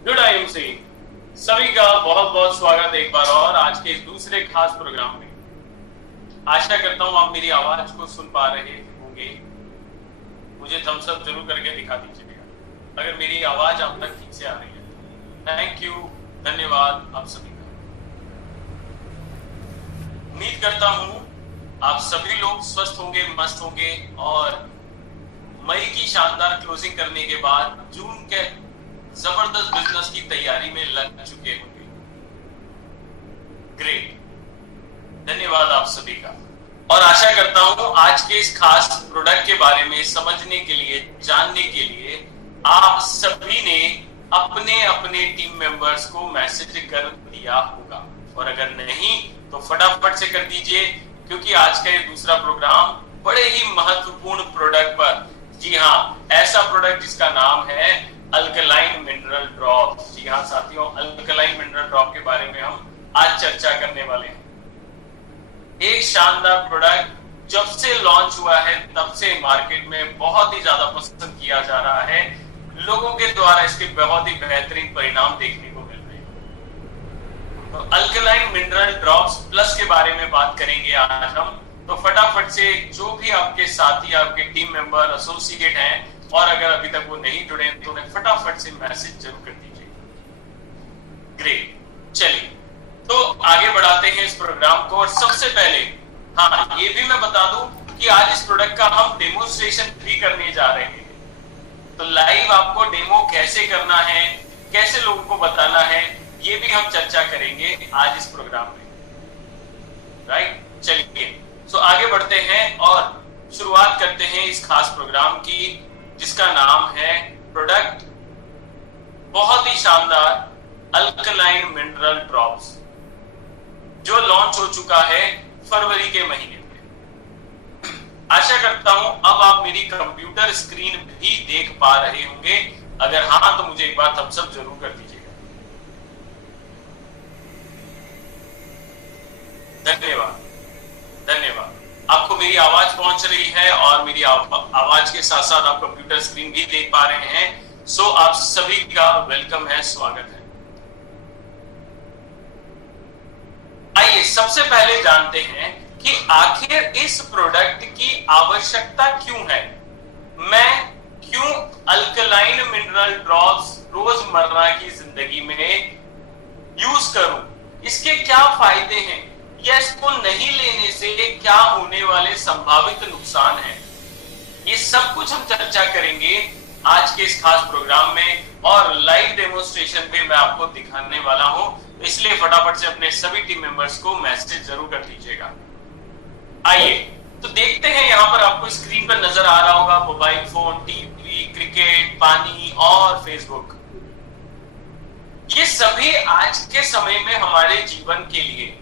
Good IMC सभी का बहुत बहुत स्वागत एक बार और आज के इस दूसरे खास प्रोग्राम में। आशा करता हूं आप मेरी आवाज को सुन पा रहे होंगे। मुझे थम्स अप जरूर करके दिखा दीजिएगा अगर मेरी आवाज आप तक ठीक से आ रही है। थैंक यू, धन्यवाद आप सभी का। उम्मीद करता हूं आप सभी लोग स्वस्थ होंगे, मस्त होंगे और मई की शानदार क्लोजिंग करने के बाद जून के जबरदस्त बिजनेस की तैयारी में लग चुके होंगे। ग्रेट, धन्यवाद आप सभी का। और आशा करता हूं आज के इस खास प्रोडक्ट के बारे में समझने के लिए, जानने के लिए आप सभी ने अपने अपने टीम मेंबर्स को मैसेज कर दिया होगा, और अगर नहीं तो फटाफट से कर दीजिए, क्योंकि आज का ये दूसरा प्रोग्राम बड़े ही महत्वपूर्ण प्रोडक्ट पर, जी हाँ, ऐसा प्रोडक्ट जिसका नाम है अल्कलाइन मिनरल ड्रॉप। जी हाँ साथियों, अल्कलाइन मिनरल ड्रॉप के बारे में हम आज चर्चा करने वाले हैं। एक शानदार प्रोडक्ट जब से लॉन्च हुआ है तब से मार्केट में बहुत ही ज्यादा पसंद किया जा रहा है। लोगों के द्वारा इसके बहुत ही बेहतरीन परिणाम देखने को मिल रहे हैं। तो अल्कलाइन मिनरल ड्रॉप्स प्लस के बारे में बात करेंगे आज हम। तो फटाफट से जो भी आपके साथी, आपके टीम मेंबर, एसोसिएट हैं, और अगर अभी तक वो नहीं जुड़े तो उन्हें फटाफट से मैसेज जरूर कर दीजिए। ग्रेट, चलिए तो आगे बढ़ाते हैं इस प्रोग्राम को। और सबसे पहले हाँ, ये भी मैं बता दूं कि आज इस प्रोडक्ट का हम डेमोन्स्ट्रेशन भी करने जा रहे हैं। तो लाइव आपको डेमो कैसे करना है, कैसे लोगों को बताना है, ये भी हम चर्चा करेंगे आज इस प्रोग्राम में। राइट, चलिए सो आगे बढ़ते हैं और शुरुआत करते हैं इस खास प्रोग्राम की, जिसका नाम है प्रोडक्ट बहुत ही शानदार अल्कलाइन मिनरल ड्रॉप्स, जो लॉन्च हो चुका है फरवरी के महीने में। आशा करता हूं अब आप मेरी कंप्यूटर स्क्रीन भी देख पा रहे होंगे। अगर हाँ तो मुझे एक बार थम्स अप जरूर कर दीजिएगा। धन्यवाद, धन्यवाद। आपको मेरी आवाज पहुंच रही है और मेरी आवाज के साथ साथ आप कंप्यूटर स्क्रीन भी देख पा रहे हैं। सो आप सभी का वेलकम है, स्वागत है। आइए सबसे पहले जानते हैं कि आखिर इस प्रोडक्ट की आवश्यकता क्यों है। मैं क्यों अल्कलाइन मिनरल ड्रॉप्स रोजमर्रा की जिंदगी में यूज करूं, इसके क्या फायदे हैं, या इसको नहीं लेने से क्या होने वाले संभावित नुकसान हैं, ये सब कुछ हम चर्चा करेंगे आज के इस खास प्रोग्राम में। और लाइव डेमोन्स्ट्रेशन भी मैं आपको दिखाने वाला हूं, इसलिए फटाफट से अपने सभी टीम मेंबर्स को मैसेज जरूर कर दीजिएगा। आइए तो देखते हैं, यहां पर आपको स्क्रीन पर नजर आ रहा होगा मोबाइल फोन, टीवी, क्रिकेट, पानी और फेसबुक। ये सभी आज के समय में हमारे जीवन के लिए,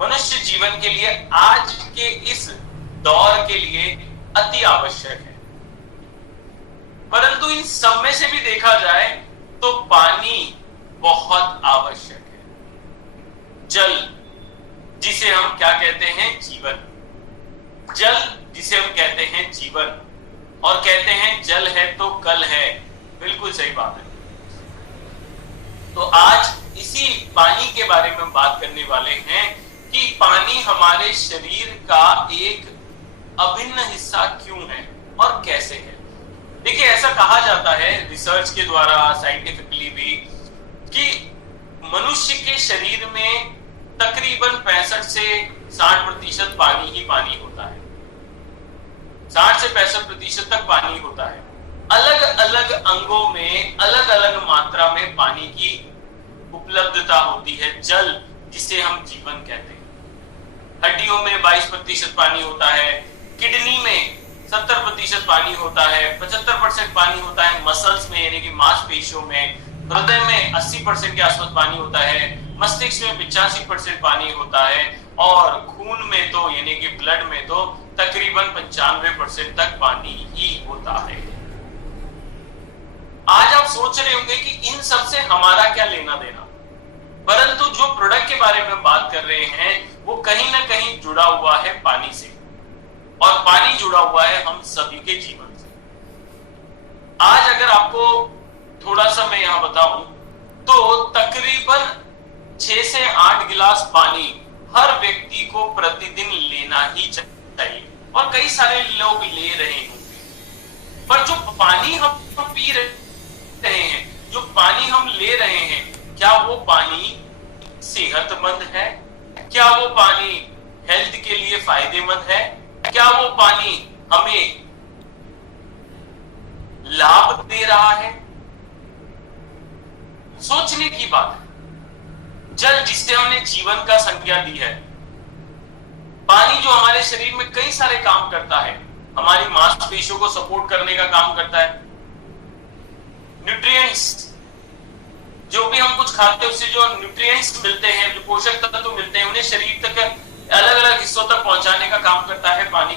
मनुष्य जीवन के लिए, आज के इस दौर के लिए अति आवश्यक है। परंतु इन सब में से भी देखा जाए तो पानी बहुत आवश्यक है। जल, जिसे हम क्या कहते हैं, जीवन। जल जिसे हम कहते हैं जीवन, और कहते हैं जल है तो कल है। बिल्कुल सही बात है। तो आज इसी पानी के बारे में हम बात करने वाले हैं कि पानी हमारे शरीर का एक अभिन्न हिस्सा क्यों है और कैसे है। देखिए, ऐसा कहा जाता है रिसर्च के द्वारा, साइंटिफिकली भी, कि मनुष्य के शरीर में तकरीबन 65 से 60% पानी ही पानी होता है। 60 से 65% तक पानी होता है। अलग अलग अंगों में अलग अलग मात्रा में पानी की उपलब्धता होती है। जल, जिसे हम जीवन कहते हैं। हड्डियों में 22% पानी होता है, किडनी में 70% पानी होता है, 75% पानी होता है मसल्स में यानी कि मांसपेशियों में, हृदय में 80% के आसपास पानी होता है, मस्तिष्क में 85% पानी होता है, और खून में तो यानी कि ब्लड में तो तकरीबन 95% तक पानी ही होता है। आज आप सोच रहे होंगे कि इन सब से हमारा क्या लेना देना, परंतु जो प्रोडक्ट के बारे में बात कर रहे हैं वो कहीं ना कहीं जुड़ा हुआ है पानी से, और पानी जुड़ा हुआ है हम सभी के जीवन से। आज अगर आपको थोड़ा सा मैं यहां बताऊं तो तकरीबन 6 से 8 गिलास पानी हर व्यक्ति को प्रतिदिन लेना ही चाहिए, और कई सारे लोग ले रहे होंगे। पर जो पानी हम पी रहे हैं, जो पानी हम ले रहे हैं, क्या वो पानी सेहतमंद है? क्या वो पानी हेल्थ के लिए फायदेमंद है? क्या वो पानी हमें लाभ दे रहा है? सोचने की बात है। जल, जिससे हमने जीवन का संज्ञा दी है, पानी जो हमारे शरीर में कई सारे काम करता है, हमारी मांसपेशियों को सपोर्ट करने का काम करता है। न्यूट्रिएंट्स, जो भी हम कुछ खाते हैं उससे जो न्यूट्रिएंट्स मिलते हैं, जो पोषक तत्व मिलते हैं, उन्हें शरीर तक अलग अलग हिस्सों तक पहुंचाने का काम करता है पानी।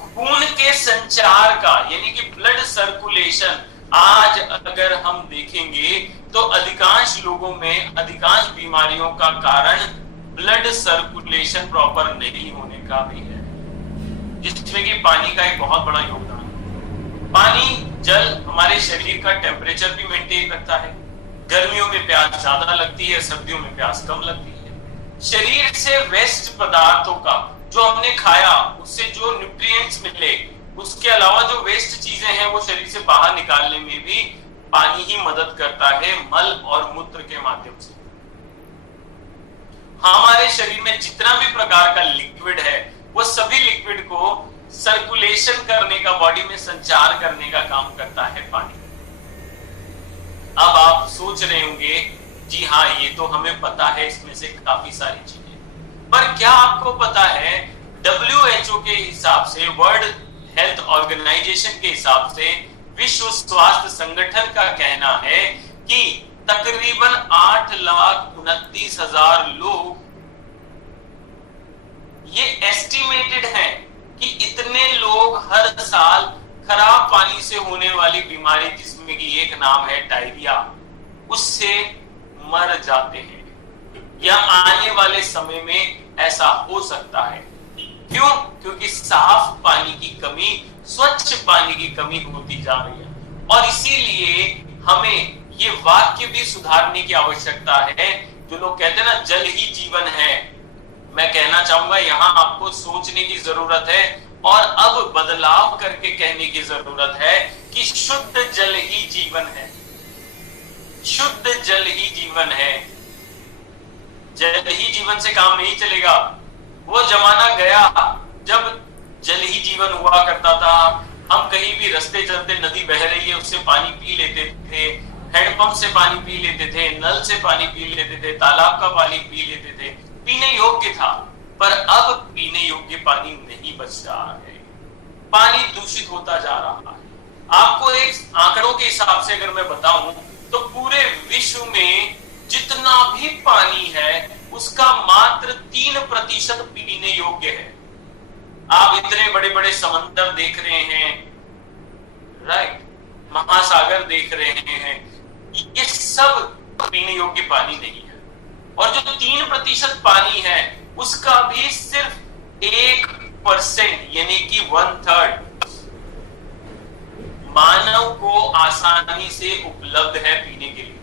खून के संचार का, यानी कि ब्लड सर्कुलेशन, आज अगर हम देखेंगे तो अधिकांश लोगों में अधिकांश बीमारियों का कारण ब्लड सर्कुलेशन प्रॉपर नहीं होने का भी है, जिसमें कि पानी का एक बहुत बड़ा योगदान है। पानी, जल हमारे शरीर का टेम्परेचर भी मेंटेन रखता है। गर्मियों में प्यास ज्यादा लगती है, सर्दियों में प्यास कम लगती है। शरीर से वेस्ट पदार्थों का, जो हमने खाया उससे जो न्यूट्रिएंट्स मिले, उसके अलावा जो वेस्ट चीजें हैं वो शरीर से बाहर निकालने में भी पानी ही मदद करता है, मल और मूत्र के माध्यम से। हमारे शरीर में जितना भी प्रकार का लिक्विड है, वो सभी लिक्विड को सर्कुलेशन करने का, बॉडी में संचार करने का काम करता है पानी। अब आप सोच रहे होंगे, जी हाँ ये तो हमें पता है, इसमें से काफी सारी चीजें, पर क्या आपको पता है WHO के हिसाब से, वर्ल्ड हेल्थ ऑर्गेनाइजेशन के हिसाब से, विश्व स्वास्थ्य संगठन का कहना है कि तकरीबन 8,29,000 लोग, ये एस्टिमेटेड है कि इतने लोग हर साल खराब पानी से होने वाली बीमारी, जिसमें कि एक नाम है डायरिया, उससे मर जाते हैं, या आने वाले समय में ऐसा हो सकता है। क्यों? क्योंकि साफ पानी की कमी, स्वच्छ पानी की कमी होती जा रही है, और इसीलिए हमें ये वाक्य भी सुधारने की आवश्यकता है। जो लोग कहते हैं ना जल ही जीवन है, मैं कहना चाहूंगा यहां आपको सोचने की जरूरत है, और अब बदलाव करके कहने की जरूरत है कि शुद्ध जल ही जीवन है। शुद्ध जल ही जीवन है। जल ही जीवन से काम नहीं चलेगा। वो जमाना गया जब जल ही जीवन हुआ करता था। हम कहीं भी रास्ते चलते, नदी बह रही है, उससे पानी पी लेते थे, हैंडपंप से पानी पी लेते थे, नल से पानी पी लेते थे, तालाब का पानी पी लेते थे, पीने योग्य था। पर अब पीने योग्य पानी नहीं बच रहा है, पानी दूषित होता जा रहा है। आपको एक आंकड़ों के हिसाब से अगर मैं बताऊं तो पूरे विश्व में जितना भी पानी है उसका मात्र 3% पीने योग्य है। आप इतने बड़े बड़े समंदर देख रहे हैं, राइट, महासागर देख रहे हैं, ये सब पीने योग्य पानी नहीं है। और जो 3% पानी है उसका भी सिर्फ 1%, यानी कि 1/3 मानव को आसानी से उपलब्ध है पीने के लिए।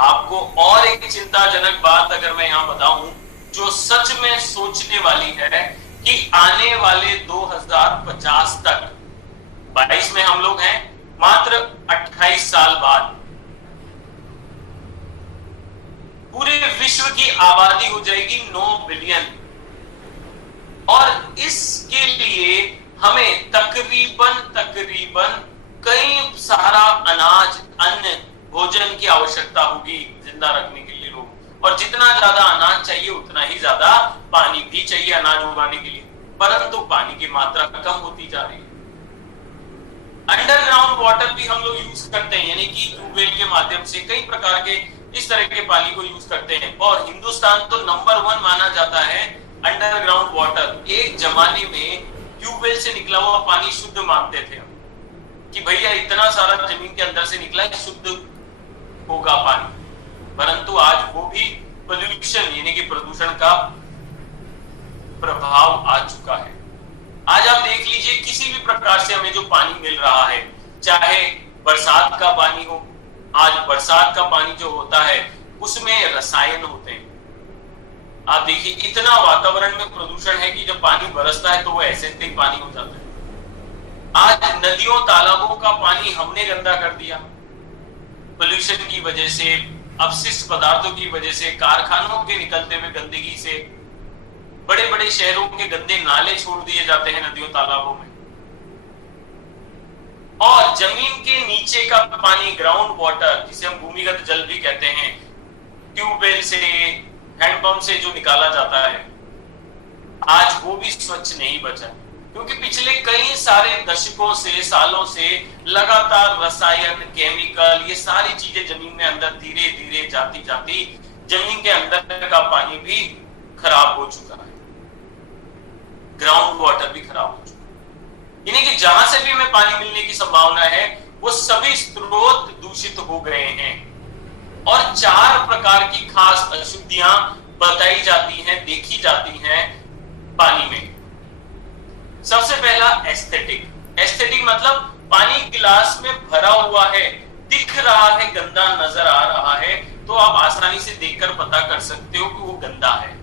आपको और एक चिंताजनक बात अगर मैं यहां बताऊं, जो सच में सोचने वाली है, कि आने वाले 2050 तक, 22 में हम लोग हैं, मात्र 28 साल बाद पूरे विश्व की आबादी हो जाएगी 9 बिलियन, और इसके लिए हमें तकरीबन कई सारा अनाज, अन्न, भोजन की आवश्यकता होगी जिंदा रखने के लिए लोग। और जितना ज्यादा अनाज चाहिए उतना ही ज्यादा पानी भी चाहिए अनाज उगाने के लिए, परंतु पानी की मात्रा कम होती जा रही है। अंडरग्राउंड वाटर भी हम लोग यूज करते हैं, यानी कि ट्यूबवेल के माध्यम से कई प्रकार के इस तरह के पानी को यूज करते हैं। और हिंदुस्तान तो नंबर 1 माना जाता है अंडरग्राउंड वाटर। एक जमाने में ट्यूबवेल से निकला हुआ पानी शुद्ध मानते थे कि भैया इतना सारा जमीन के अंदर से निकला है, शुद्ध होगा पानी। परंतु आज वो भी पोल्यूशन, यानी कि प्रदूषण का प्रभाव आ चुका है। आज आप देख लीजिए, किसी भी प्रकार से हमें जो पानी मिल रहा है, चाहे बरसात का पानी हो, आज बरसात का पानी जो होता है उसमें रसायन होते हैं। आप देखिए इतना वातावरण में प्रदूषण है कि जब पानी बरसता है तो वो एसिडिक पानी हो जाता है। आज नदियों तालाबों का पानी हमने गंदा कर दिया, पोल्यूशन की वजह से, अपशिष्ट पदार्थों की वजह से, कारखानों के निकलते हुए गंदगी से, बड़े बड़े शहरों के गंदे नाले छोड़ दिए जाते हैं नदियों तालाबों में। और जमीन के नीचे का पानी, ग्राउंड वाटर, जिसे हम भूमिगत जल भी कहते हैं, ट्यूबवेल से, हैंडपंप से जो निकाला जाता है, आज वो भी स्वच्छ नहीं बचा, क्योंकि पिछले कई सारे दशकों से, सालों से लगातार रसायन, केमिकल, ये सारी चीजें जमीन में अंदर धीरे धीरे जाती जाती जमीन के अंदर का पानी भी खराब हो चुका है, ग्राउंड वाटर भी खराब हो चुका है। यानी कि जहां से भी हमें पानी मिलने की संभावना है वो सभी स्रोत दूषित हो गए हैं। और 4 प्रकार की खास अशुद्धियां बताई जाती हैं, देखी जाती हैं पानी में। सबसे पहला एस्थेटिक। एस्थेटिक मतलब पानी गिलास में भरा हुआ है, दिख रहा है, गंदा नजर आ रहा है, तो आप आसानी से देखकर पता कर सकते हो कि वो गंदा है।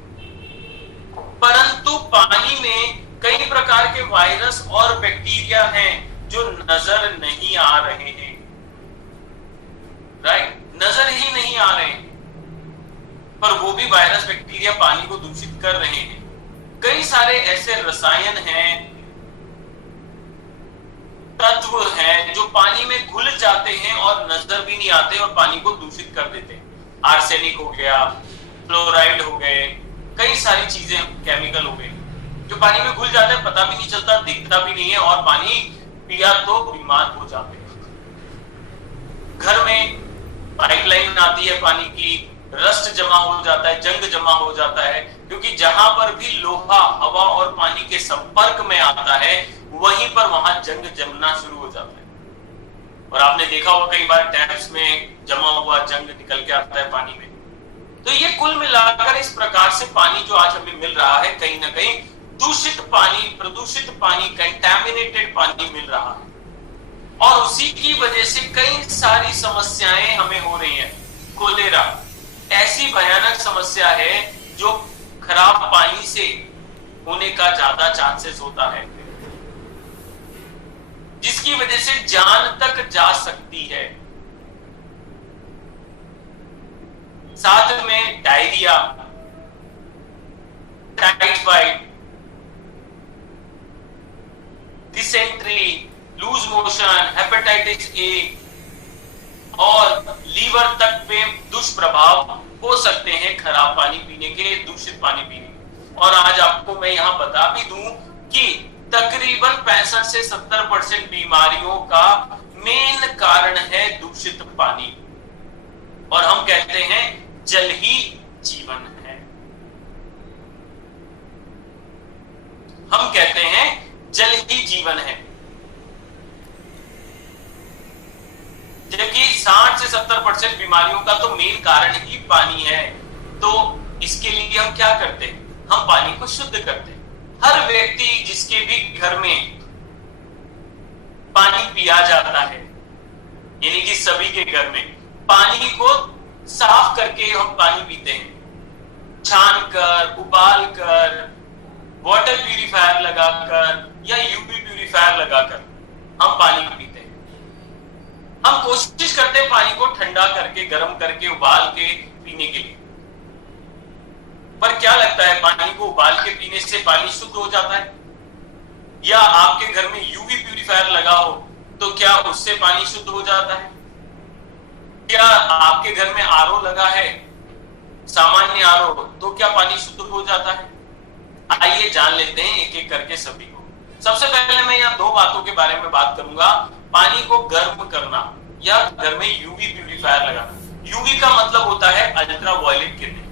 परंतु पानी में कई प्रकार के वायरस और बैक्टीरिया हैं जो नजर नहीं आ रहे हैं, राइट, नजर ही नहीं आ रहे हैं, पर वो भी वायरस बैक्टीरिया पानी को दूषित कर रहे हैं। कई सारे ऐसे रसायन हैं, तत्व हैं जो पानी में घुल जाते हैं और नजर भी नहीं आते और पानी को दूषित कर देते हैं। आर्सेनिक हो गया, फ्लोराइड हो गए, कई सारी चीजें, केमिकल हो गए जो पानी में घुल जाते हैं, पता भी नहीं चलता, दिखता भी नहीं है, और पानी पिया तो बीमार हो जाते हैं। घर में पाइपलाइन आती है पानी की, रस्ट जमा हो जाता है, जंग जमा हो जाता है, क्योंकि जहां पर भी लोहा हवा और पानी के संपर्क में आता है वहीं पर वहां जंग जमना शुरू हो जाता है। और आपने देखा होगा कई बार टैप्स में जमा हुआ जंग निकल के आता है पानी में। तो ये कुल मिलाकर इस प्रकार से पानी जो आज हमें मिल रहा है, कहीं ना कहीं दूषित पानी, प्रदूषित पानी, कंटैमिनेटेड पानी मिल रहा है। और उसी की वजह से कई सारी समस्याएं हमें हो रही हैं। कोलेरा ऐसी भयानक समस्या है जो खराब पानी से होने का ज्यादा चांसेस होता है, जिसकी वजह से जान तक जा सकती है। साथ में diarrhoea, typhoid, dysentery, loose motion, hepatitis A और लीवर तक पे दुष्प्रभाव हो सकते हैं खराब पानी पीने के, दूषित पानी पीने के। और आज आपको मैं यहां बता भी दूं कि तकरीबन 65 से 70% बीमारियों का मेन कारण है दूषित पानी। और हम कहते हैं जल ही जीवन है, हम कहते हैं जल ही जीवन है। जबकि 60 से 70% बीमारियों का तो मेन कारण ही पानी है। तो इसके लिए हम क्या करते हैं? हम पानी को शुद्ध करते हैं। हर व्यक्ति जिसके भी घर में पानी पिया जाता है, यानी कि सभी के घर में पानी को साफ करके हम पानी पीते हैं, छान कर, उबाल कर, वाटर प्यूरिफायर लगाकर या यूवी प्यूरिफायर लगाकर हम पानी पीते हैं। हम कोशिश करते हैं पानी को ठंडा करके, गर्म करके, उबाल के पीने के लिए। पर क्या लगता है, पानी को उबाल के पीने से पानी शुद्ध हो जाता है? या आपके घर में यूवी प्यूरिफायर लगा हो तो क्या उससे पानी शुद्ध हो जाता है? क्या आपके घर में आरओ लगा है, सामान्य आरओ, तो क्या पानी शुद्ध हो जाता है? आइए जान लेते हैं एक एक करके सभी को। सबसे पहले मैं यहाँ 2 बातों के बारे में बात करूंगा। पानी को गर्म करना या घर में यूवी प्यूरिफायर लगाना। यूवी का मतलब होता है अल्ट्रा वायलेट किरणें।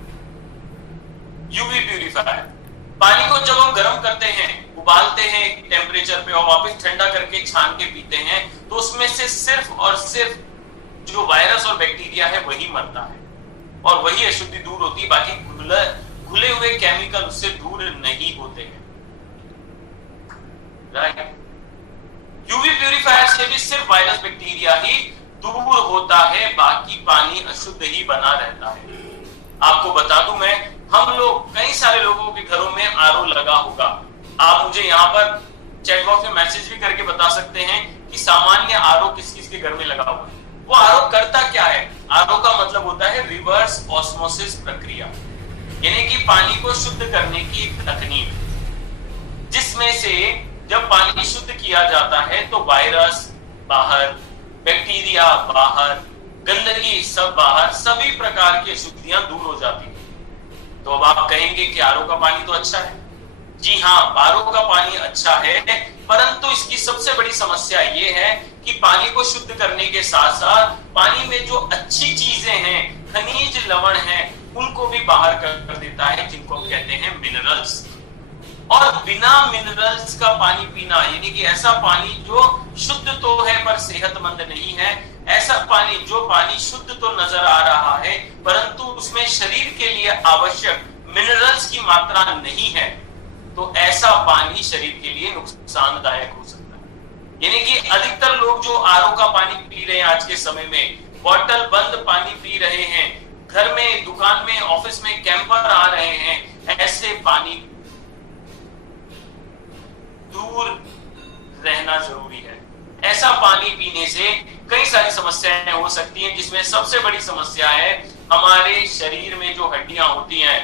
यूवी प्यूरिफायर, पानी को जब हम गर्म करते हैं, उबालते हैं टेम्परेचर पे और वापस ठंडा करके छान के पीते हैं, तो उसमें से सिर्फ और सिर्फ जो वायरस और बैक्टीरिया है वही मरता है और वही अशुद्धि दूर होती है। बाकी घुले हुए केमिकल उससे दूर नहीं होते हैं, राइट। यूवी प्यूरिफायर से भी सिर्फ वायरस बैक्टीरिया ही दूर होता है, बाकी पानी अशुद्ध ही बना रहता है। आपको बता दूं मैं, हम लोग, कई सारे लोगों के घरों में आरओ लगा होगा। आप मुझे यहाँ पर चैट बॉक्स में मैसेज भी करके बता सकते हैं कि सामान्य आरओ किस किस के घर में लगा हुआ है। वो आरओ करता क्या है? आरओ का मतलब होता है रिवर्स ऑस्मोसिस प्रक्रिया, यानी कि पानी को शुद्ध करने की एक तकनीक, जिसमें से जब पानी शुद्ध किया जाता है तो वायरस बाहर, बैक्टीरिया बाहर, गंदगी सब बाहर, सभी प्रकार की अशुद्धियां दूर हो जाती हैं। तो अब आप कहेंगे कि आरओ का पानी तो अच्छा है। जी हाँ, आरओ का पानी अच्छा है, परंतु इसकी सबसे बड़ी समस्या ये है कि पानी को शुद्ध करने के साथ साथ पानी में जो अच्छी चीजें हैं, खनिज लवण हैं, उनको भी बाहर कर देता है, जिनको हम कहते हैं मिनरल्स। और बिना मिनरल्स का पानी पीना, यानी कि ऐसा पानी जो शुद्ध तो है पर सेहतमंद नहीं है, ऐसा पानी जो पानी शुद्ध तो नजर आ रहा है परंतु उसमें शरीर के लिए आवश्यक मिनरल्स की मात्रा नहीं है, तो ऐसा पानी शरीर के लिए नुकसानदायक हो सकता है। यानी कि अधिकतर लोग जो आरओ का पानी पी रहे हैं आज के समय में, बोतल बंद पानी पी रहे हैं, घर में, दुकान में, ऑफिस में कैंपर आ रहे हैं, ऐसे पानी दूर रहना जरूरी है। ऐसा पानी पीने से कई सारी समस्याएं हो सकती हैं, जिसमें सबसे बड़ी समस्या है हमारे शरीर में जो हड्डियां होती हैं,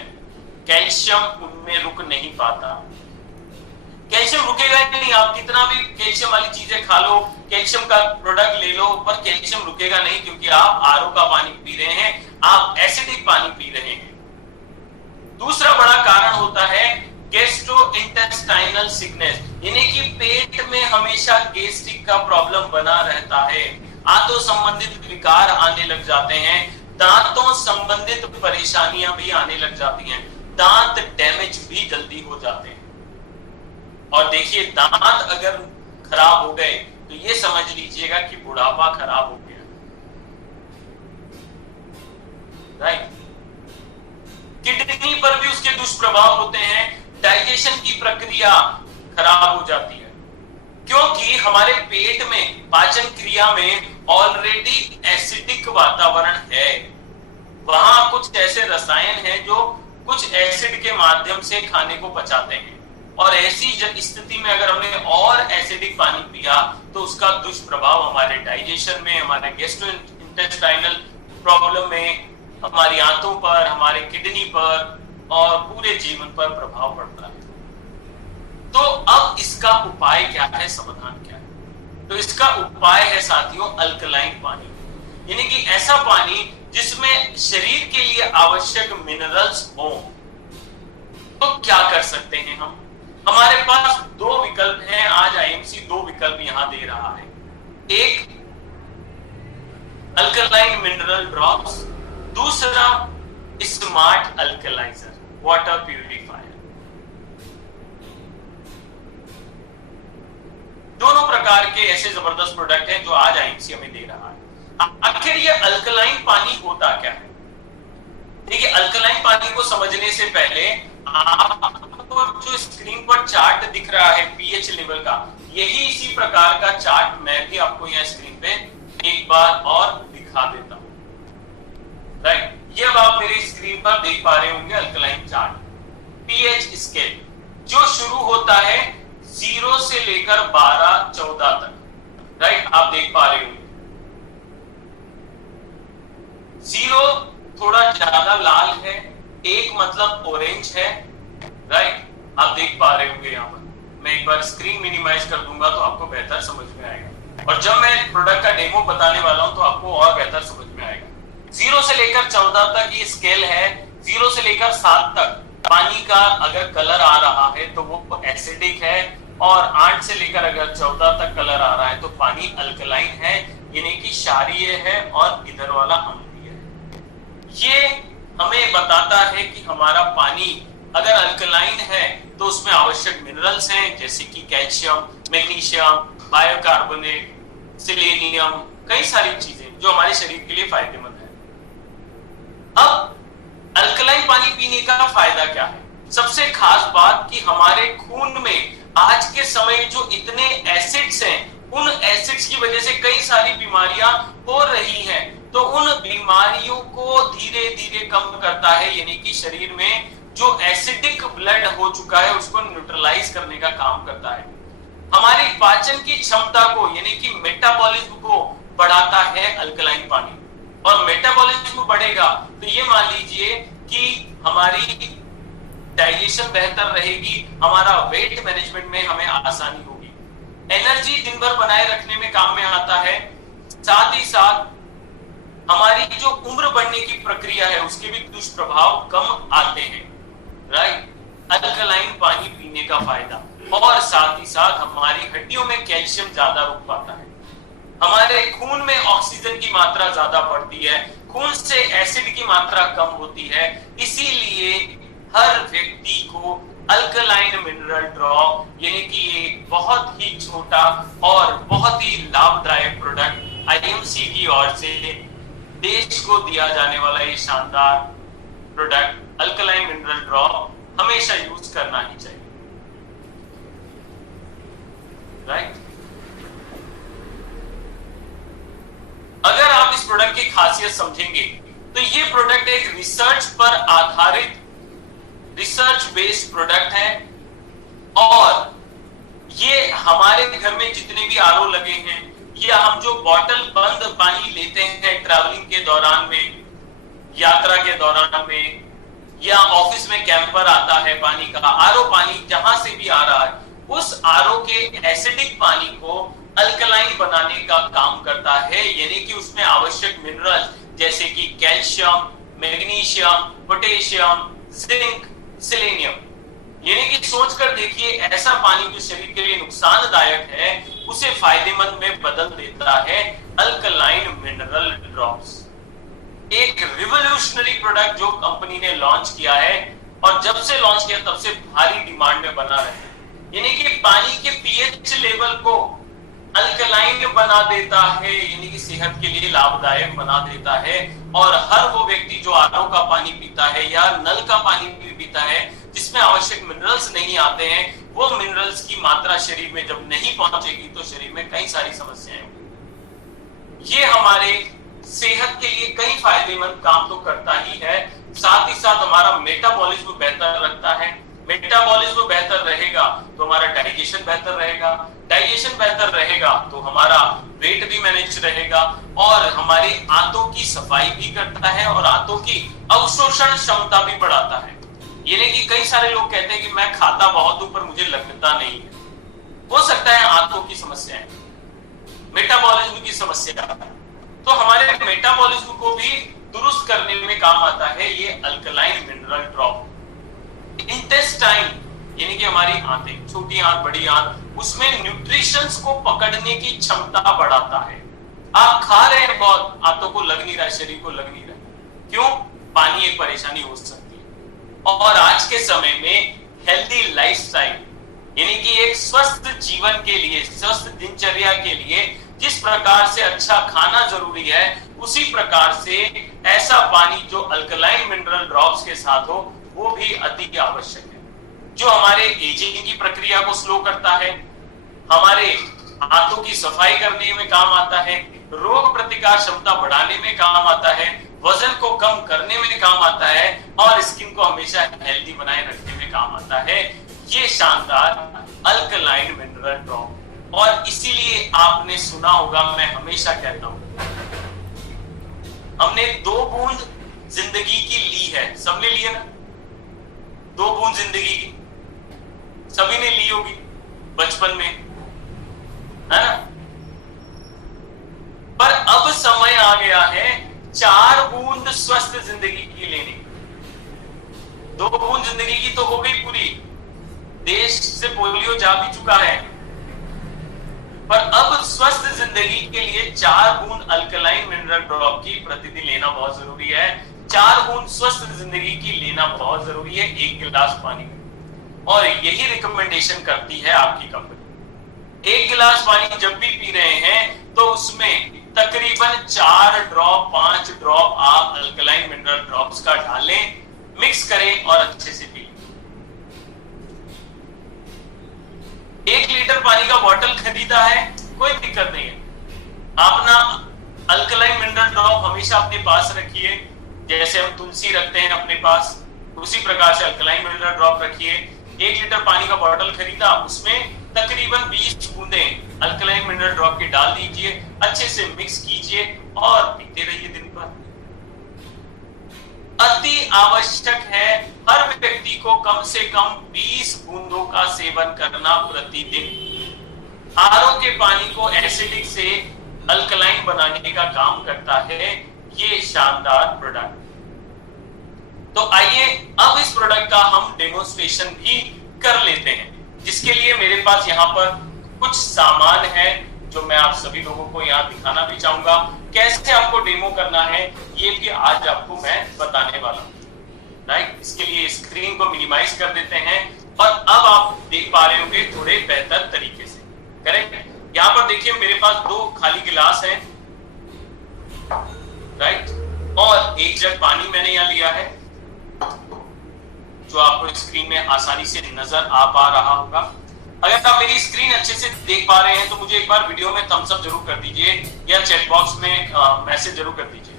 कैल्शियम उनमें रुक नहीं पाता। कैल्शियम रुकेगा ही नहीं, आप कितना भी कैल्शियम वाली चीजें खा लो, कैल्शियम का प्रोडक्ट ले लो, पर कैल्शियम रुकेगा नहीं, क्योंकि आप आरओ का पानी पी रहे हैं, आप एसिडिक पानी पी रहे हैं। दूसरा बड़ा कारण होता है गैस्ट्रोइंटेस्टाइनल सिकनेस, यानी कि पेट में हमेशा गैस्ट्रिक का प्रॉब्लम बना रहता है, आंतों संबंधित विकार आने लग जाते हैं, दांतों संबंधित परेशानियां भी आने लग जाती हैं, दांत डैमेज भी जल्दी हो जाते हैं। और देखिए, दांत अगर खराब हो गए तो ये समझ लीजिएगा कि बुढ़ापा खराब हो गया, राइट। किडनी पर भी उसके दुष्प्रभाव होते हैं, डाइजेशन की प्रक्रिया खराब हो जाती है, क्योंकि हमारे पेट में, पाचन क्रिया में ऑलरेडी एसिडिक वातावरण है। वहां कुछ ऐसे रसायन हैं जो कुछ एसिड के माध्यम से खाने को पचाते हैं, और ऐसी स्थिति में अगर हमने और एसिडिक पानी पिया तो उसका दुष्प्रभाव हमारे डाइजेशन में, हमारे गैस्ट्रोइंटेस्टाइनल प्रॉब्लम में, हमारी आंतों पर, हमारे किडनी पर और पूरे जीवन पर प्रभाव पड़ता है। तो अब इसका उपाय क्या है, समाधान क्या है? तो इसका उपाय है साथियों अल्कलाइन पानी, यानी कि ऐसा पानी जिसमें शरीर के लिए आवश्यक मिनरल्स हो। तो क्या कर सकते हैं हम? हमारे पास दो विकल्प हैं, आज आईएमसी दो विकल्प यहां दे रहा है। एक अल्कलाइन मिनरल ड्रॉप्स, दूसरा स्मार्ट अल्कलाइजर वाटर प्यूरिफायर। दोनों प्रकार के ऐसे जबरदस्त प्रोडक्ट हैं जो आज आईएमसी हमें दे रहा है। आखिर ये अल्कलाइन पानी होता क्या है? देखिए, अल्कलाइन पानी को समझने से पहले आपको जो स्क्रीन पर चार्ट दिख रहा है पीएच लेवल का, यही इसी प्रकार का चार्ट मैं भी आपको यहाँ स्क्रीन पे एक बार और दिखा देता हूं, राइट। ये अब आप मेरी स्क्रीन पर देख पा रहे होंगे अल्कलाइन चार्ट, पीएच स्केल जो शुरू होता है 0 से लेकर 12-14 तक, राइट, आप देख पा रहे होंगे। 0 थोड़ा ज्यादा लाल है, 1 मतलब ऑरेंज है, राइट, आप देख पा रहे होंगे यहाँ पर। मैं एक बार स्क्रीन मिनिमाइज कर दूंगा तो आपको बेहतर समझ में आएगा, और जब मैं प्रोडक्ट का डेमो बताने वाला हूं तो आपको और बेहतर समझ में आएगा। 0 से लेकर 14 तक ये स्केल है। 0 से लेकर 7 तक पानी का अगर कलर आ रहा है तो वो एसिडिक है, और 8 से लेकर अगर 14 तक कलर आ रहा है तो पानी अल्कलाइन है, यानी कि क्षारीय है, और इधर वाला अम्लीय है। ये हमें बताता है कि हमारा पानी अगर अल्कलाइन है तो उसमें आवश्यक मिनरल्स हैं, जैसे कि कैल्शियम, मैग्नीशियम, बायोकार्बोनेट, सेलेनियम, कई सारी चीजें जो हमारे शरीर के लिए फायदेमंद है। अब अल्कलाइन पानी पीने का फायदा क्या है? सबसे खास बात कि हमारे खून में आज के समय जो इतने एसिड्स हैं उन एसिड्स की वजह से कई सारी बीमारियां हो रही हैं, तो उन बीमारियों को धीरे धीरे कम करता है, यानी कि शरीर में जो एसिडिक ब्लड हो चुका है उसको न्यूट्रलाइज करने का काम करता है। हमारी पाचन की क्षमता को यानी कि मेटाबॉलिज्म को बढ़ाता है अल्कलाइन पानी, और मेटाबॉलिज्म बढ़ेगा तो ये मान लीजिए कि हमारी डाइजेशन बेहतर रहेगी, हमारा वेट मैनेजमेंट में हमें आसानी होगी, एनर्जी दिन भर बनाए रखने में काम में आता है, साथ ही साथ हमारी जो उम्र बढ़ने की प्रक्रिया है उसके भी दुष्प्रभाव कम आते हैं, राइट। अल्कलाइन पानी पीने का फायदा, और साथ ही साथ हमारी हड्डियों में कैल्शियम ज्यादा रुक पाता है, हमारे खून में ऑक्सीजन की मात्रा ज्यादा बढ़ती है, खून से एसिड की मात्रा कम होती है, इसीलिए हर व्यक्ति को अल्कलाइन मिनरल ड्रॉप यानी कि एक बहुत ही छोटा और बहुत ही लाभदायक प्रोडक्ट आईएमसी की ओर से देश को दिया जाने वाला ये शानदार प्रोडक्ट अल्कलाइन मिनरल ड्रॉप हमेशा यूज करना ही चाहिए, राइट। अगर आप इस प्रोडक्ट की खासियत समझेंगे तो ये प्रोडक्ट एक रिसर्च पर आधारित रिसर्च बेस्ड प्रोडक्ट है, और ये हमारे घर में जितने भी आरओ लगे हैं या हम जो बॉटल बंद पानी लेते हैं ट्रैवलिंग के दौरान में, यात्रा के दौरान में, या ऑफिस में कैंपर आता है पानी का, आरओ पानी जहां से भी आ रहा है, उस आरओ के एसिडिक पानी को अल्कलाइन बनाने का काम करता है, यानी कि उसमें आवश्यक मिनरल जैसे कि calcium, magnesium, potassium, zinc, selenium, यानी कि सोचकर देखिए ऐसा पानी जो शरीर के लिए नुकसानदायक है उसे फायदेमंद में बदल देता है अल्कलाइन मिनरल ड्रॉप्स। एक रिवोल्यूशनरी प्रोडक्ट जो कंपनी ने लॉन्च किया है, और जब से लॉन्च किया तब से भारी डिमांड में बना रहे, यानी कि पानी के पीएच लेवल को अल्कलाइन बना देता है, यानी कि सेहत के लिए लाभदायक बना देता है, और हर वो व्यक्ति जो आरओ का पानी पीता है या नल का पानी भी पीता है जिसमें आवश्यक मिनरल्स नहीं आते हैं, वो मिनरल्स की मात्रा शरीर में जब नहीं पहुंचेगी तो शरीर में कई सारी समस्याएं होंगी। ये हमारे सेहत के लिए कई फायदेमंद काम तो करता ही है, साथ ही साथ हमारा मेटाबॉलिज्म बेहतर रखता है, मेटाबॉलिज्म बेहतर रहेगा तो हमारा डाइजेशन बेहतर रहेगा, डाइजेशन बेहतर रहेगा तो हमारा वेट भी मैनेज रहेगा, और हमारे आंतों की सफाई भी करता है और आंतों की अवशोषण क्षमता भी बढ़ाता है। यानी कि कई सारे लोग कहते हैं कि मैं खाता बहुत हूं पर मुझे लगता नहीं है, हो सकता है आंतों की समस्या है, मेटाबॉलिज्म की समस्या है, तो हमारे मेटाबॉलिज्म को भी दुरुस्त करने में काम आता है ये अल्कलाइन मिनरल ड्रॉप। इंटेस्टाइन यानी कि हमारी आंतें, छोटी आंत, बड़ी आंत, उसमें न्यूट्रिशंस को पकड़ने की क्षमता बढ़ाता है। आप खा रहे हैं बहुत, आंतों को लग नहीं रहा, शरीर को लग नहीं रहा, क्यों? पानी एक परेशानी हो सकती है। और आज के समय में हेल्दी लाइफस्टाइल यानी कि एक स्वस्थ जीवन के लिए, स्वस्थ दिनचर्या के लिए जिस प्रकार से अच्छा खाना जरूरी है, उसी प्रकार से ऐसा पानी जो अल्कलाइन मिनरल ड्रॉप्स के साथ हो वो भी अति आवश्यक है, जो हमारे एजिंग की प्रक्रिया को स्लो करता है, हमारे आंतों की सफाई करने में काम आता है, रोग प्रतिकार क्षमता बढ़ाने में काम आता है, वजन को कम करने में काम आता है, और स्किन को हमेशा हेल्दी बनाए रखने में काम आता है ये शानदार अल्कलाइन मिनरल ड्रॉप। और इसीलिए आपने सुना होगा, मैं हमेशा कहता हूं, हमने 2 बूंद जिंदगी की ली है, सबने लिया ना? 2 बूंद जिंदगी की सभी ने ली होगी बचपन में, है ना? पर अब समय आ गया है 4 बूंद स्वस्थ जिंदगी की लेने। 2 बूंद जिंदगी की तो हो गई पूरी, देश से पोलियो जा भी चुका है, पर अब स्वस्थ जिंदगी के लिए 4 बूंद अल्कलाइन मिनरल ड्रॉप की प्रतिदिन लेना बहुत जरूरी है। 4 बूंद स्वस्थ जिंदगी की लेना बहुत जरूरी है 1 गिलास पानी में, और यही रिकमेंडेशन करती है आपकी कंपनी। 1 गिलास पानी जब भी पी रहे हैं तो उसमें तकरीबन 4 ड्रॉप 5 ड्रॉप आप अल्कलाइन मिनरल ड्रॉप्स का डालें, मिक्स करें और अच्छे से पिए। 1 लीटर पानी का बॉटल खरीदा है, कोई दिक्कत नहीं है। अपना अल्कलाइन मिनरल ड्रॉप हमेशा अपने पास रखिए, जैसे हम तुलसी रखते हैं अपने पास, उसी प्रकार से अल्कलाइन मिनरल ड्रॉप रखिए। 1 लीटर पानी का बॉटल खरीदा, उसमें तकरीबन 20 बूंदें अल्कलाइन मिनरल ड्रॉप की डाल दीजिए, अच्छे से मिक्स कीजिए और पीते रहिए दिन भर। अति आवश्यक है हर व्यक्ति को कम से कम 20 बूंदों का सेवन करना प्रतिदिन। आरओ के पानी को एसिडिक से अल्कलाइन बनाने का काम करता है ये शानदार प्रोडक्ट। तो आइए अब इस प्रोडक्ट का हम डेमोन्स्ट्रेशन भी कर लेते हैं, जिसके लिए मेरे पास यहाँ पर कुछ सामान है जो मैं आप सभी लोगों को यहाँ दिखाना भी चाहूंगा। कैसे आपको डेमो करना है ये भी आज आपको मैं बताने वाला हूँ। राइट, इसके लिए स्क्रीन को मिनिमाइज कर देते हैं और अब आप देख पा रहे होंगे थोड़े बेहतर तरीके से। करेक्ट, यहाँ पर देखिए मेरे पास 2 खाली गिलास हैं, राइट, और 1 जग पानी मैंने यहाँ लिया है जो आपको स्क्रीन में आसानी से नजर आ पा रहा होगा। अगर आप मेरी स्क्रीन अच्छे से देख पा रहे हैं तो मुझे एक बार वीडियो में थम्स अप जरूर कर दीजिए या चैट बॉक्स में मैसेज जरूर कर दीजिए।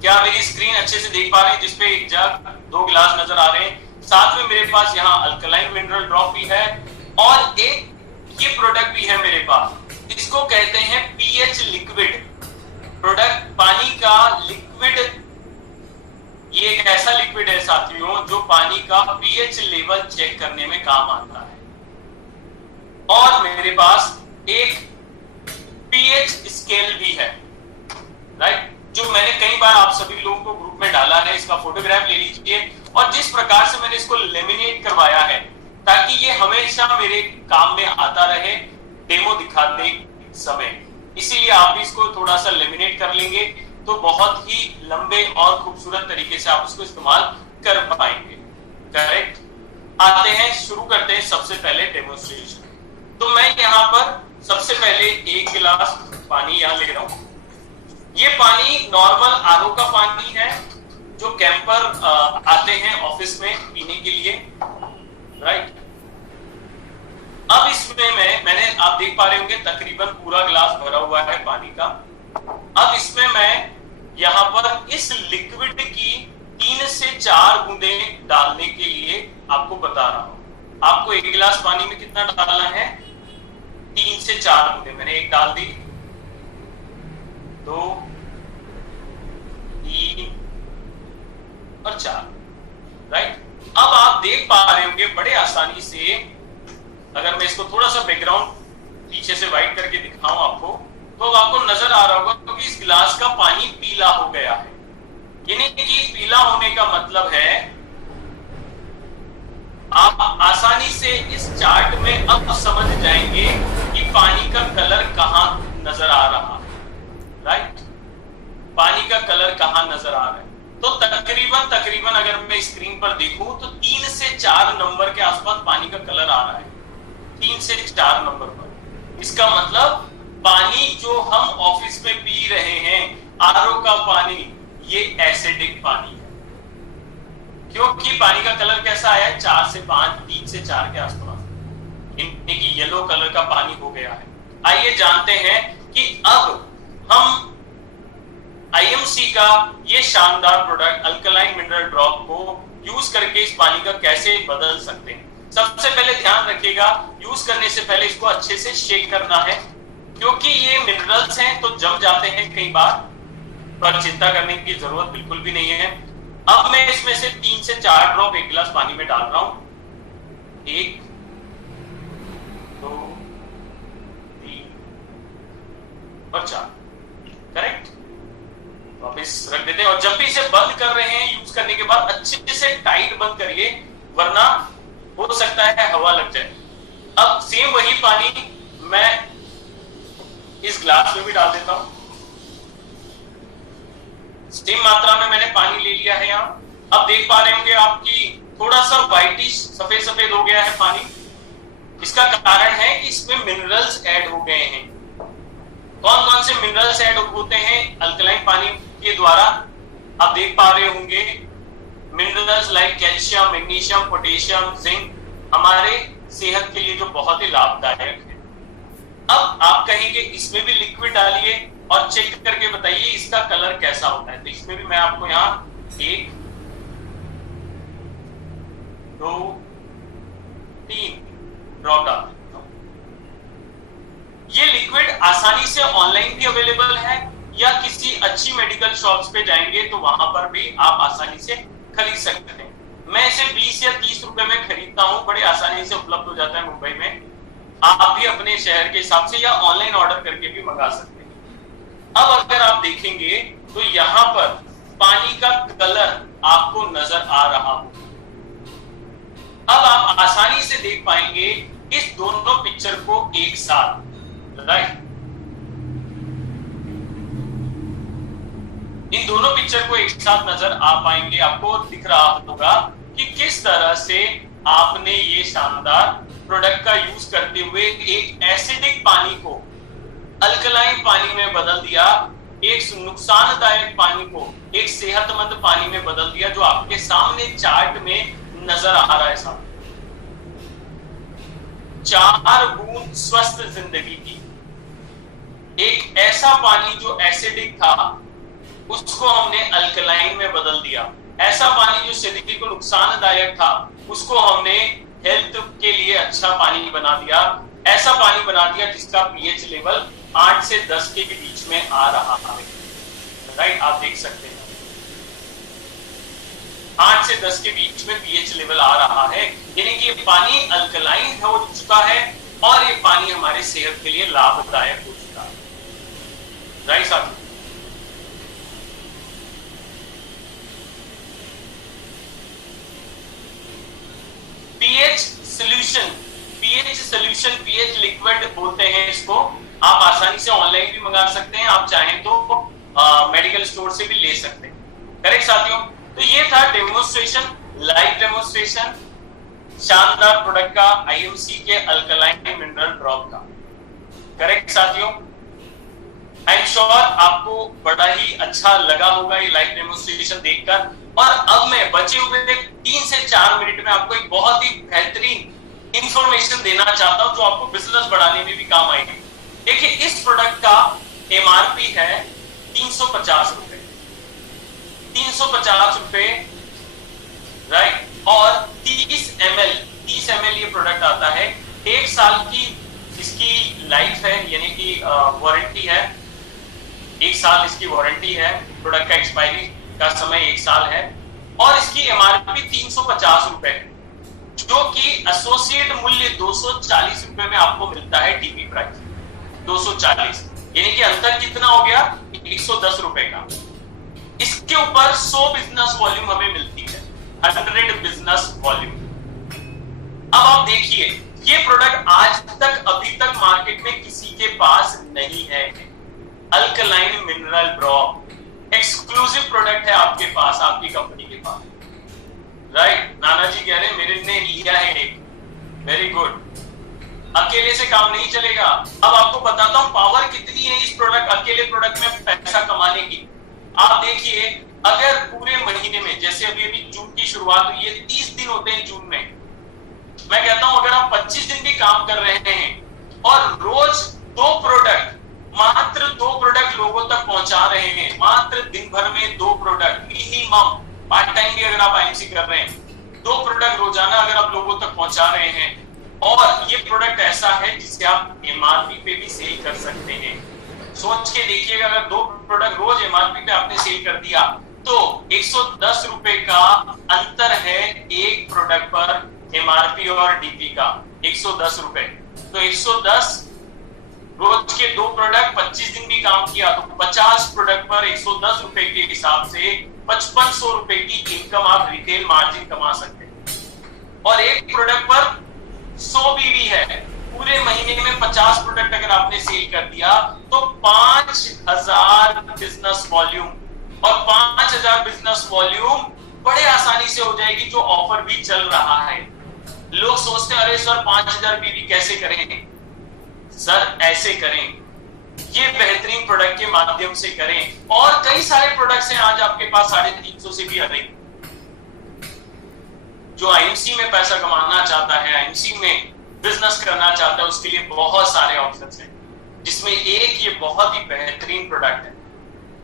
क्या मेरी स्क्रीन अच्छे से देख पा रहे हैं, जिसपे 1 जग 2 गिलास नजर आ रहे हैं, साथ में मेरे पास यहाँ अल्कलाइन मिनरल ड्रॉप भी है और एक ये प्रोडक्ट भी है मेरे पास। इसको कहते हैं पीएच लिक्विड प्रोडक्ट, पानी का लिक्विड। ये एक ऐसा लिक्विड है साथियों जो पानी का पीएच लेवल चेक करने में काम आता है। और मेरे पास एक पीएच स्केल भी है, राइट, जो मैंने कई बार आप सभी लोगों को ग्रुप में डाला है। इसका फोटोग्राफ ले लीजिए और जिस प्रकार से मैंने इसको लेमिनेट करवाया है ताकि ये हमेशा मेरे काम में आता रहे डेमो दिखाते समय, इसीलिए आप भी इसको थोड़ा सा लेमिनेट कर लेंगे तो बहुत ही लंबे और खूबसूरत तरीके से आप उसको इस्तेमाल कर पाएंगे। करेक्ट, आते हैं, शुरू करते हैं सबसे पहले डेमोन्स्ट्रेशन। तो मैं यहाँ पर सबसे पहले 1 गिलास पानी यहाँ ले रहा हूँ। ये पानी नॉर्मल आरओ का पानी है जो कैंपर आते हैं ऑफिस में पीने के लिए, राइट। अब इसमें मैंने आप देख पा रहे होंगे तकरीबन पूरा गिलास भरा हुआ है पानी का। अब इसमें मैं यहाँ पर इस लिक्विड की 3 से 4 बूंदें डालने के लिए आपको बता रहा हूं। आपको 1 गिलास पानी में कितना डालना है? 3 से 4 बूंदें। मैंने 1 डाल दी, 2, 3 और 4, राइट। अब आप देख पा रहे होंगे बड़े आसानी से, अगर मैं इसको थोड़ा सा बैकग्राउंड पीछे से वाइट करके दिखाऊं आपको, तो आपको नजर आ रहा होगा क्योंकि इस गिलास का पानी पीला हो गया है। यानी कि पीला होने का मतलब है आप आसानी से इस चार्ट में अब समझ जाएंगे कि पानी का कलर कहां नजर आ रहा है, राइट। पानी का कलर कहां नजर आ रहा है, तो तकरीबन अगर मैं स्क्रीन पर देखूं तो 3 से 4 नंबर के आसपास पानी का कलर आ रहा है, 3 से 4 नंबर पर। इसका मतलब पानी जो हम ऑफिस में पी रहे हैं, आरओ का पानी, ये एसिडिक पानी है। क्योंकि पानी का कलर कैसा आया है? 4 से 5, 3 से 4 के आसपास, यानी कि येलो कलर का पानी हो गया है। आइए जानते हैं कि अब हम आईएमसी का ये शानदार प्रोडक्ट अल्कलाइन मिनरल ड्रॉप को यूज करके इस पानी का कैसे बदल सकते हैं। सबसे पहले ध्यान रखिएगा, यूज करने से पहले इसको अच्छे से शेक करना है, क्योंकि ये मिनरल्स हैं तो जम जाते हैं कई बार, पर चिंता करने की जरूरत बिल्कुल भी नहीं है। अब मैं इसमें से 3 से 4 ड्रॉप 1 गिलास पानी में डाल रहा हूं। 1, 2, 3 और 4, करेक्ट। वापस रख देते हैं और जब भी इसे बंद कर रहे हैं यूज करने के बाद अच्छे से टाइट बंद करिए, वरना हो सकता है हवा लग जाए। अब सेम वही पानी मैं इस ग्लास में भी डाल देता हूं। सेम मात्रा में मैंने पानी ले लिया है यहाँ। अब देख पा रहे होंगे आपकी थोड़ा सा व्हाइटिश सफेद सफेद हो गया है पानी। इसका कारण है कि इसमें मिनरल्स ऐड हो गए हैं। कौन कौन से मिनरल्स ऐड होते हैं अल्कलाइन पानी के द्वारा? आप देख पा रहे होंगे minerals like calcium, magnesium, potassium, zinc, हमारे सेहत के लिए जो बहुत ही लाभदायक है। अब आप कहेंगे इसमें भी लिक्विड डालिए और चेक करके बताइए इसका कलर कैसा होता है। तो इसमें भी मैं आपको यहां 1 2 3 ड्रॉप डाल देता हूं। ये लिक्विड आसानी से ऑनलाइन भी अवेलेबल है या किसी अच्छी मेडिकल शॉप्स पे जाएंगे तो वहां पर भी आप आसानी से खरीद सकते हैं। मैं इसे 20 या 30 रुपए में खरीदता हूं, बड़े आसानी से उपलब्ध हो जाता है मुंबई में। आप भी अपने शहर के हिसाब से या ऑनलाइन ऑर्डर करके भी मंगा सकते हैं। अब अगर आप देखेंगे तो यहां पर पानी का कलर आपको नजर आ रहा हो। अब आप आसानी से देख पाएंगे इस दोनों पिक्चर को एक साथ, राइट। इन दोनों पिक्चर को एक साथ नजर आ पाएंगे। आपको दिख रहा होगा कि किस तरह से आपने ये शानदार प्रोडक्ट का यूज करते हुए एक एसिडिक पानी को अल्कलाइन पानी में बदल दिया, एक नुकसानदायक पानी को एक सेहतमंद पानी में बदल दिया, जो आपके सामने चार्ट में नजर आ रहा है साहब। 4 बूंद स्वस्थ जिंदगी की। एक ऐसा पानी जो एसिडिक था उसको हमने अल्कलाइन में बदल दिया। ऐसा पानी जो शरीर को नुकसानदायक था उसको हमने हेल्थ के लिए अच्छा पानी बना दिया। ऐसा पानी बना दिया जिसका पीएच लेवल 8 से 10 के बीच में आ रहा है, राइट। आप देख सकते हैं 8 से 10 के बीच में पीएच लेवल आ रहा है, यानी कि ये पानी अल्कलाइन हो चुका है और ये पानी हमारे सेहत के लिए लाभदायक हो चुका है, राइट साहब। पीएच सॉल्यूशन, पीएच लिक्विड बोलते हैं इसको। आप आसानी से ऑनलाइन भी मंगा सकते हैं, आप चाहें तो मेडिकल स्टोर से भी ले सकते हैं, करेक्ट साथियों। तो ये था डेमोन्स्ट्रेशन, लाइव डेमोन्स्ट्रेशन शानदार प्रोडक्ट का, आईएमसी के अल्कलाइन मिनरल ड्रॉप का, करेक्ट साथियों। आई एम श्योर आपको बड़ा ही अच्छा लगा होगा ये लाइव डेमोन्स्ट्रेशन देखकर। और अब मैं बचे हुए 3 से 4 मिनट में आपको एक बहुत ही बेहतरीन इंफॉर्मेशन देना चाहता हूं जो आपको बिजनेस बढ़ाने में भी काम आएगी। देखिए इस प्रोडक्ट का एमआरपी है 350 रुपए, 350 रुपए, राइट। और 30 ml ये प्रोडक्ट आता है। 1 साल की इसकी लाइफ है, यानी कि वारंटी है। 1 साल इसकी वारंटी है, प्रोडक्ट का एक्सपायरी का समय 1 साल है। और इसकी एमआरपी 350 रुपए है, जो कि एसोसिएट मूल्य 240 रुपए में आपको मिलता है। डीपी प्राइस 240, यानी कि अंतर कितना हो गया, 110 रुपए का। इसके ऊपर 100 बिजनेस वॉल्यूम हमें मिलती है, 100 बिजनेस वॉल्यूम। अब आप देखिए ये प्रोडक्ट आज तक अभी तक मार्केट में किसी के पास नहीं है। Alkaline mineral drop exclusive product है आपके पास, आपकी कंपनी के पास, राइट। नाना जी कह रहे हैं मेरे ने लिया है एक, वेरी गुड। अकेले से काम नहीं चलेगा। अब आपको बताता हूं पावर कितनी है इस प्रोडक्ट, अकेले प्रोडक्ट में पैसा कमाने की। आप देखिए अगर पूरे महीने में, जैसे अभी जून की शुरुआत हुई है, 30 दिन होते हैं जून में। मैं कहता हूं अगर आप 25 दिन भी काम कर रहे हैं और रोज 2 प्रोडक्ट, मात्र 2 प्रोडक्ट लोगों तक पहुंचा रहे हैं, मात्र दिन भर में 2 प्रोडक्ट मिनिमम, पार्ट टाइम भी अगर आप आईएमसी कर रहे हैं, 2 प्रोडक्ट रोजाना अगर आप लोगों तक पहुंचा रहे हैं, और ये प्रोडक्ट ऐसा है जिसे आप एमआरपी पे भी सेल कर सकते हैं। सोच के देखिएगा अगर 2 प्रोडक्ट रोज एमआरपी पे आपने सेल कर दिया तो 110 रुपए का अंतर है एक प्रोडक्ट पर एमआरपी और डीपी का, 110 रुपए। तो 110 रोज के 2 प्रोडक्ट, 25 दिन भी काम किया तो 50 प्रोडक्ट पर 110 रुपए के हिसाब से 5500 रुपए की इनकम आप रिटेल मार्जिन कमा सकते हैं। और एक प्रोडक्ट पर 100 बीवी है, पूरे महीने में 50 प्रोडक्ट अगर आपने सेल कर दिया तो 5000 बिजनेस वॉल्यूम, और 5000 बिजनेस वॉल्यूम बड़े आसानी से हो जाएगी, जो ऑफर भी चल रहा है। लोग सोचते हैं अरे सर 5000 बीवी कैसे करेंगे? सर ऐसे करें, ये बेहतरीन प्रोडक्ट के माध्यम से करें। और कई सारे प्रोडक्ट्स हैं आज आपके पास 350 से भी अधिक। जो आईएमसी में पैसा कमाना चाहता है, आईएमसी में बिजनेस करना चाहता है, उसके लिए बहुत सारे ऑप्शंस हैं। जिसमें एक ये बहुत ही बेहतरीन प्रोडक्ट है,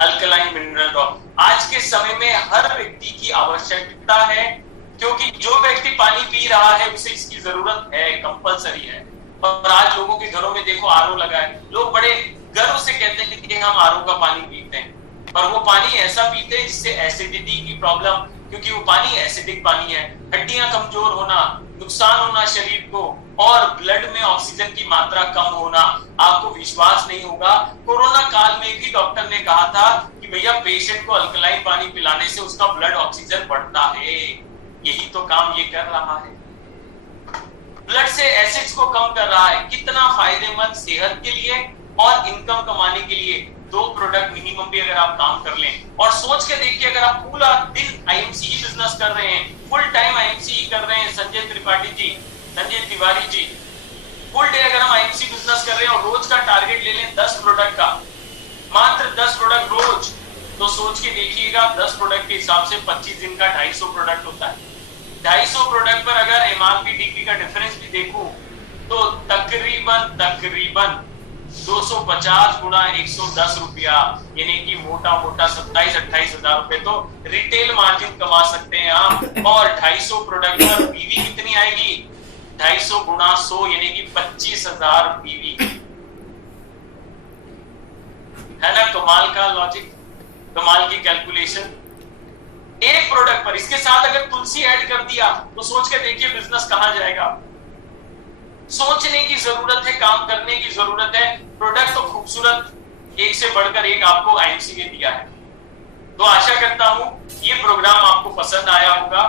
अल्कलाइन मिनरल ड्रॉप। आज के समय में हर व्यक्ति की आवश्यकता है, क्योंकि जो व्यक्ति पानी पी रहा है उसे इसकी जरूरत है, कंपलसरी है। और आज लोगों के घरों में देखो आरओ लगा है, लोग बड़े गर्व से कहते हैं कि हम आरओ का पानी पीते हैं, पर वो पानी ऐसा पीते हैं जिससे एसिडिटी की प्रॉब्लम, क्योंकि वो पानी एसिडिक पानी है, हड्डियां कमजोर होना, नुकसान होना शरीर को, और ब्लड में ऑक्सीजन की मात्रा कम होना। आपको विश्वास नहीं होगा, कोरोना काल में भी डॉक्टर ने कहा था कि भैया पेशेंट को अल्कलाइन पानी पिलाने से उसका ब्लड ऑक्सीजन बढ़ता है। यही तो काम ये कर रहा है, ब्लड से एसिड्स को कम कर रहा है। कितना फायदेमंद सेहत के लिए और इनकम कमाने के लिए। 2 प्रोडक्ट मिनिमम भी अगर आप काम कर लें, और सोच के देखिए अगर आप पूरा दिन आईएमसी ही बिजनेस कर रहे हैं, फुल टाइम आईएमसी ही कर रहे हैं, संजय त्रिपाठी जी, संजय तिवारी जी, फुल डे अगर हम आईएमसी बिजनेस कर रहे हैं और रोज का टारगेट ले लें 10 प्रोडक्ट का, मात्र 10 प्रोडक्ट रोज, तो सोच के देखिएगा 10 प्रोडक्ट के हिसाब से 25 दिन का 250 प्रोडक्ट होता है। 250 प्रोडक्ट पर अगर एमआरपी डीपी का डिफरेंस भी देखूं तो तकरीबन 250 गुणा 110 रुपया, यानी कि मोटा मोटा 27-28 हजार रुपए तो रिटेल मार्जिन कमा सकते हैं आप। और 250 प्रोडक्ट पर पीवी कितनी आएगी? 250 गुणा 100 यानी कि 25,000 पीवी। है ना कमाल का लॉजिक, कमाल की कैलकुलेशन। एक प्रोडक्ट पर इसके साथ अगर तुलसी ऐड कर दिया तो सोच के देखिए बिजनेस कहां जाएगा। सोचने की जरूरत है, काम करने की जरूरत है। प्रोडक्ट तो खूबसूरत एक से बढ़कर एक आपको आईएमसी ने दिया है। तो आशा करता हूं ये प्रोग्राम आपको पसंद आया होगा।